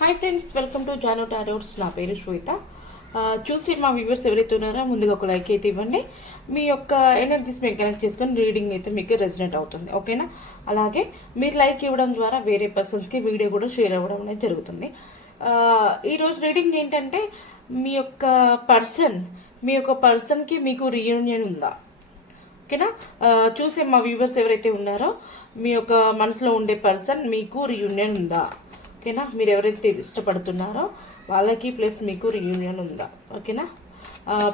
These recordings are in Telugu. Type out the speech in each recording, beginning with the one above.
Hi friends, welcome to Jaano tarots. నా పేరు శ్వేత. చూసి మా వ్యూవర్స్ ఎవరైతే ఉన్నారో ముందుగా ఒక లైక్ అయితే ఇవ్వండి. మీ యొక్క ఎనర్జీస్ మేము కనెక్ట్ చేసుకొని రీడింగ్ అయితే మీకు రెసినేట్ అవుతుంది, ఓకేనా? అలాగే మీరు లైక్ ఇవ్వడం ద్వారా వేరే పర్సన్స్కి వీడియో కూడా షేర్ అవ్వడం అనేది జరుగుతుంది. ఈరోజు రీడింగ్ ఏంటంటే మీ యొక్క పర్సన్కి మీకు రీయూనియన్ ఉందా, ఓకేనా? చూసే మా వ్యూవర్స్ ఎవరైతే ఉన్నారో మీ యొక్క మనసులో ఉండే పర్సన్ మీకు రీయూనియన్ ఉందా, ఓకేనా? మీరు ఎవరైతే ఇష్టపడుతున్నారో వాళ్ళకి ప్లస్ మీకు రీయూనియన్ ఉందా, ఓకేనా?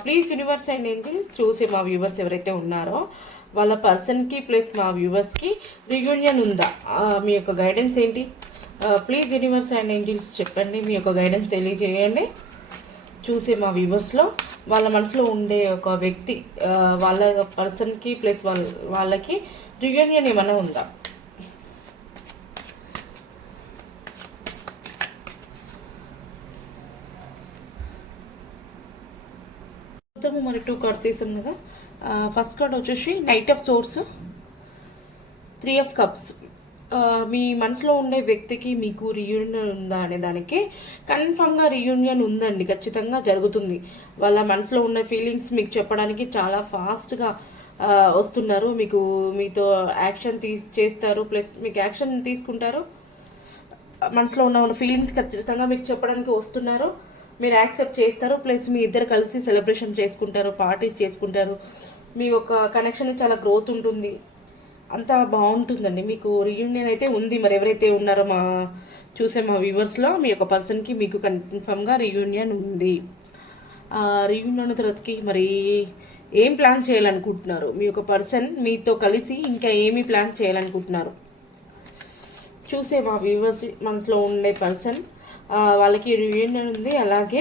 ప్లీజ్ యూనివర్స్ అండ్ ఏంజల్స్, చూసే మా వ్యూవర్స్ ఎవరైతే ఉన్నారో వాళ్ళ పర్సన్కి ప్లస్ మా వ్యూవర్స్కి రీయూనియన్ ఉందా? మీ యొక్క గైడెన్స్ ఏంటి? ప్లీజ్ యూనివర్స్ అండ్ ఏంజల్స్ చెప్పండి, మీ యొక్క గైడెన్స్ తెలియజేయండి. చూసే మా వ్యూవర్స్లో వాళ్ళ మనసులో ఉండే ఒక వ్యక్తి వాళ్ళ పర్సన్కి ప్లస్ వాళ్ళకి రీయూనియన్ ఏమైనా ఉందా? మరి 2 కార్డ్స్ తీసాం కదా. ఫస్ట్ కార్డ్ వచ్చేసి knight of swords, 3 of cups. మీ మనసులో ఉండే వ్యక్తికి మీకు రీయూనియన్ ఉందా అనే దానికి కన్ఫర్మ్గా రీయూనియన్ ఉందండి, ఖచ్చితంగా జరుగుతుంది. వాళ్ళ మనసులో ఉన్న ఫీలింగ్స్ మీకు చెప్పడానికి చాలా ఫాస్ట్గా వస్తున్నారు. మీతో యాక్షన్ చేస్తారు, ప్లస్ మీకు యాక్షన్ తీసుకుంటారు. మనసులో ఉన్న ఫీలింగ్స్ ఖచ్చితంగా మీకు చెప్పడానికి వస్తున్నారు, మీరు యాక్సెప్ట్ చేస్తారు. ప్లస్ మీ ఇద్దరు కలిసి సెలబ్రేషన్ చేసుకుంటారు, పార్టీస్ చేసుకుంటారు. మీ యొక్క కనెక్షన్ చాలా గ్రోత్ ఉంటుంది, అంతా బాగుంటుందండి. మీకు రీయూనియన్ అయితే ఉంది. మరి ఎవరైతే ఉన్నారో చూసే మా వ్యూవర్స్లో మీ యొక్క పర్సన్కి మీకు కన్ఫర్మ్గా రీయూనియన్ ఉంది. రీయూనియన్ తర్వాతకి మరి ఏం ప్లాన్ చేయాలనుకుంటున్నారు? మీ యొక్క పర్సన్ మీతో కలిసి ఇంకా ఏమి ప్లాన్ చేయాలనుకుంటున్నారు? చూసే మా వ్యూవర్స్ మనసులో ఉండే పర్సన్ వాళ్ళకి రీయూనియన్ ఉంది. అలాగే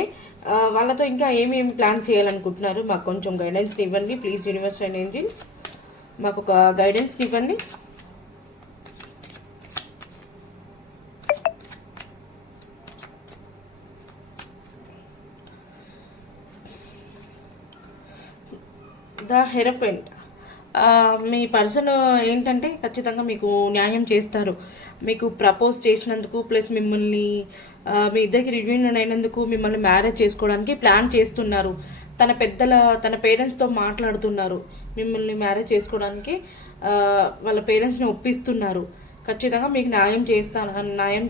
వాళ్ళతో ఇంకా ఏమేమి ప్లాన్ చేయాలనుకుంటున్నారు? మాకు కొంచెం గైడెన్స్ ఇవ్వండి ప్లీజ్ యూనివర్స్ అండ్ ఏంజల్స్, మాకు ఒక గైడెన్స్ ఇవ్వండి. The hierophant. మీ పర్సన్ ఏంటంటే ఖచ్చితంగా మీకు న్యాయం చేస్తారు. మీకు ప్రపోజ్ చేసినందుకు ప్లస్ మిమ్మల్ని మీ ఇద్దరికి రివ్యూనియన్ అయినందుకు మిమ్మల్ని మ్యారేజ్ చేసుకోవడానికి ప్లాన్ చేస్తున్నారు. తన పేరెంట్స్తో మాట్లాడుతున్నారు, మిమ్మల్ని మ్యారేజ్ చేసుకోవడానికి వాళ్ళ పేరెంట్స్ని ఒప్పిస్తున్నారు. ఖచ్చితంగా మీకు న్యాయం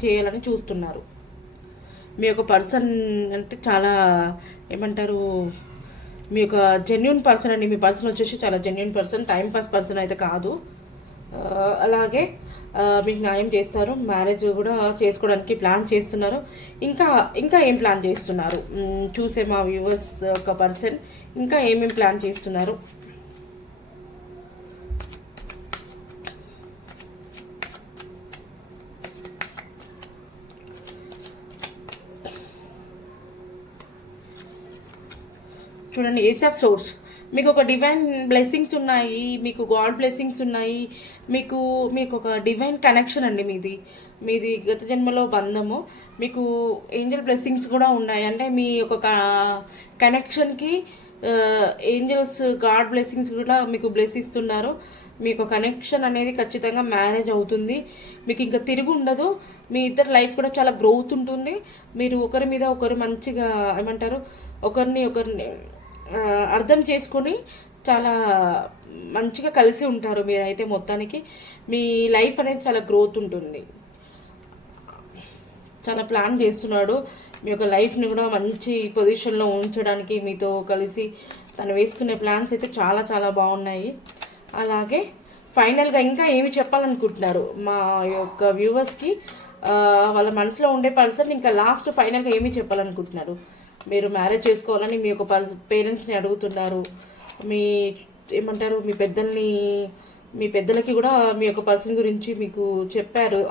చేయాలని చూస్తున్నారు. మీ యొక్క పర్సన్ అంటే చాలా ఏమంటారు, మీ యొక్క జెన్యున్ పర్సన్ అండి. మీ పర్సన్ వచ్చేసి చాలా genuine person, time pass person అయితే కాదు. అలాగే మీకు న్యాయం చేస్తారు, మ్యారేజ్ కూడా చేసుకోవడానికి ప్లాన్ చేస్తున్నారు. ఇంకా ఏం ప్లాన్ చేస్తున్నారు? చూసే మా వ్యూవర్స్ ఒక పర్సన్ ఇంకా ఏమేమి ప్లాన్ చేస్తున్నారు? చూడండి, ఏస్ ఆఫ్ సోర్స్. మీకు ఒక డివైన్ బ్లెస్సింగ్స్ ఉన్నాయి, మీకు గాడ్ బ్లెస్సింగ్స్ ఉన్నాయి, మీకు ఒక డివైన్ కనెక్షన్ అండి. మీది గత జన్మలో బంధము. మీకు ఏంజల్ బ్లెస్సింగ్స్ కూడా ఉన్నాయి. అంటే మీ యొక్క కనెక్షన్కి ఏంజల్స్ గాడ్ బ్లెస్సింగ్స్ కూడా మీకు బ్లెస్ ఇస్తున్నారు. మీకు కనెక్షన్ అనేది ఖచ్చితంగా మ్యారేజ్ అవుతుంది. మీకు ఇంకా తిరిగి ఉండదు. మీ ఇద్దరు లైఫ్ కూడా చాలా గ్రోత్ ఉంటుంది. మీరు ఒకరి మీద ఒకరు మంచిగా ఏమంటారు, ఒకరిని అర్థం చేసుకొని చాలా మంచిగా కలిసి ఉంటారు. మీరైతే మొత్తానికి మీ లైఫ్ అనేది చాలా గ్రోత్ ఉంటుంది. చాలా ప్లాన్ చేస్తున్నాడు మీ యొక్క లైఫ్ని కూడా మంచి పొజిషన్లో ఉంచడానికి. మీతో కలిసి తను వేసుకునే ప్లాన్స్ అయితే చాలా చాలా బాగున్నాయి. అలాగే ఫైనల్గా ఇంకా ఏమి చెప్పాలనుకుంటున్నారు మా యొక్క వ్యూవర్స్కి? వాళ్ళ మనసులో ఉండే పర్సన్ ఇంకా లాస్ట్ ఫైనల్గా ఏమి చెప్పాలనుకుంటున్నారు? మీరు మ్యారేజ్ చేసుకోవాలని మీ యొక్క పేరెంట్స్ని అడుగుతున్నారు. ఏమంటారు, మీ పెద్దలకి కూడా మీ యొక్క పర్సన్ గురించి మీకు చెప్పారు,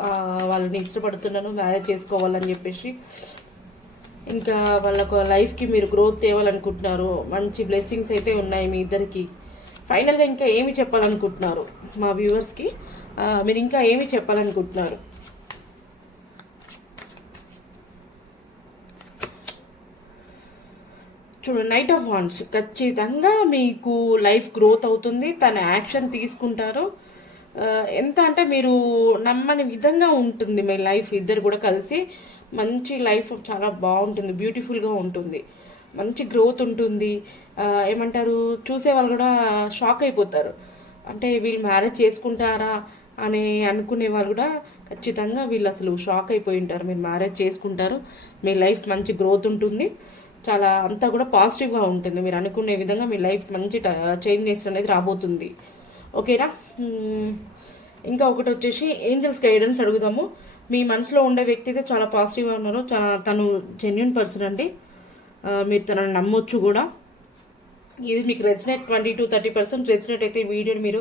వాళ్ళని ఇష్టపడుతున్నాను, మ్యారేజ్ చేసుకోవాలని చెప్పేసి. ఇంకా వాళ్ళకు లైఫ్కి మీరు గ్రోత్ తేవాలనుకుంటున్నారు. మంచి బ్లెస్సింగ్స్ అయితే ఉన్నాయి మీ ఇద్దరికి. ఫైనల్గా ఇంకా ఏమి చెప్పాలనుకుంటున్నారు మా వ్యూవర్స్కి? మీరు ఇంకా ఏమి చెప్పాలనుకుంటున్నారు? చూడండి, నైట్ ఆఫ్ వాండ్స్. ఖచ్చితంగా మీకు లైఫ్ గ్రోత్ అవుతుంది, తన యాక్షన్ తీసుకుంటారు. ఎంత అంటే మీరు నమ్మని విధంగా ఉంటుంది మీ లైఫ్. ఇద్దరు కూడా కలిసి మంచి లైఫ్ చాలా బాగుంటుంది, బ్యూటిఫుల్గా ఉంటుంది, మంచి గ్రోత్ ఉంటుంది. ఏమంటారు, చూసే వాళ్ళు కూడా షాక్ అయిపోతారు. అంటే వీళ్ళు మ్యారేజ్ చేసుకుంటారా అని అనుకునే వాళ్ళు కూడా ఖచ్చితంగా వీళ్ళు అసలు షాక్ అయిపోయి ఉంటారు. మీరు మ్యారేజ్ చేసుకుంటారు, మీ లైఫ్ మంచి గ్రోత్ ఉంటుంది, చాలా అంతా కూడా పాజిటివ్గా ఉంటుంది. మీరు అనుకునే విధంగా మీ లైఫ్ మంచి చేంజెస్ అనేది రాబోతుంది. ఓకేనా. ఇంకా ఒకటి వచ్చేసి ఏంజల్స్ గైడెన్స్ అడుగుదాము. మీ మనసులో ఉండే వ్యక్తి అయితే చాలా పాజిటివ్గా ఉన్నారు, తను జెన్యున్ పర్సన్ అండి. మీరు తనని నమ్మొచ్చు కూడా. ఇది మీకు రెసినేట్ 20-30% రెసినేట్ అయితే ఈ వీడియోని మీరు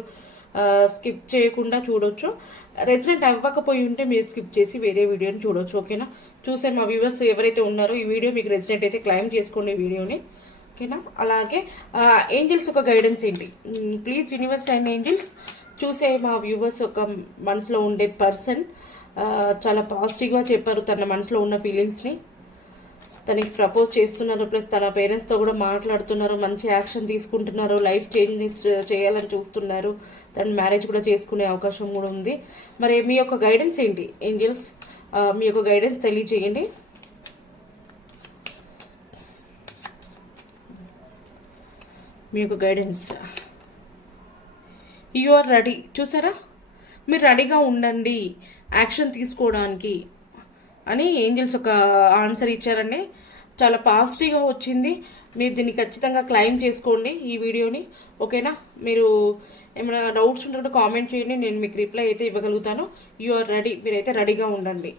స్కిప్ చేయకుండా చూడొచ్చు. రెసినేట్ అవ్వకపోయి ఉంటే మీరు స్కిప్ చేసి వేరే వీడియోని చూడొచ్చు. ఓకేనా. చూసే మా వ్యూవర్స్ ఎవరైతే ఉన్నారో ఈ వీడియో మీకు రెసినేట్ అయితే క్లైమ్ చేసుకోండి ఈ వీడియోని. ఓకేనా. అలాగే ఏంజల్స్ ఒక గైడెన్స్ ఏంటి, ప్లీజ్ యూనివర్స్ అండ్ ఏంజల్స్, చూసే మా వ్యూవర్స్ ఒక మనసులో ఉండే పర్సన్ చాలా పాజిటివ్గా చెప్పారు తన మనసులో ఉన్న ఫీలింగ్స్ని. తనకి ప్రపోజ్ చేస్తున్నారు, ప్లస్ తన పేరెంట్స్తో కూడా మాట్లాడుతున్నారు, మంచి యాక్షన్ తీసుకుంటున్నారు, లైఫ్ చేంజెస్ చేయాలని చూస్తున్నారు, తన మ్యారేజ్ కూడా చేసుకునే అవకాశం కూడా ఉంది. మరి మీ యొక్క గైడెన్స్ ఏంటి ఏంజల్స్, మీ యొక్క గైడెన్స్ తెలియజేయండి. మీ యొక్క గైడెన్స్. You are ready. చూసారా, మీరు రెడీగా ఉండండి యాక్షన్ తీసుకోవడానికి అని ఏంజల్స్ ఒక ఆన్సర్ ఇచ్చారండి. చాలా పాజిటివ్గా వచ్చింది. మీరు దీన్ని ఖచ్చితంగా క్లైమ్ చేసుకోండి ఈ వీడియోని. ఓకేనా. మీరు ఏమైనా డౌట్స్ ఉంటే కూడా కామెంట్ చేయండి, నేను మీకు రిప్లై అయితే ఇవ్వగలుగుతాను. యు ఆర్ రెడీ, మీరైతే రెడీగా ఉండండి.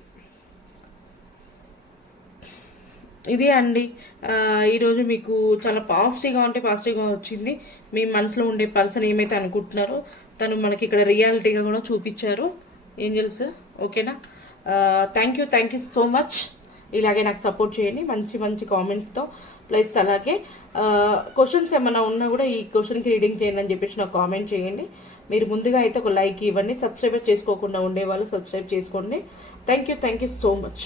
ఇదే అండి ఈరోజు మీకు చాలా పాజిటివ్గా వచ్చింది. మీ మనసులో ఉండే పర్సన్ ఏమైతే అనుకుంటున్నారో తను మనకి ఇక్కడ రియాలిటీగా కూడా చూపించారు ఏంజల్స్. ఓకేనా. Thank you so much. ఇలాగే నాకు సపోర్ట్ చేయండి మంచి మంచి కామెంట్స్తో. ప్లస్ అలాగే క్వశ్చన్స్ ఏమైనా ఉన్నా కూడా ఈ క్వశ్చన్కి రీడింగ్ చేయండి అని చెప్పేసి నాకు కామెంట్ చేయండి. మీరు ముందుగా అయితే ఒక లైక్ ఇవ్వండి. సబ్స్క్రైబ్ చేసుకోకుండా ఉండేవాళ్ళు సబ్స్క్రైబ్ చేసుకోండి. Thank you so much.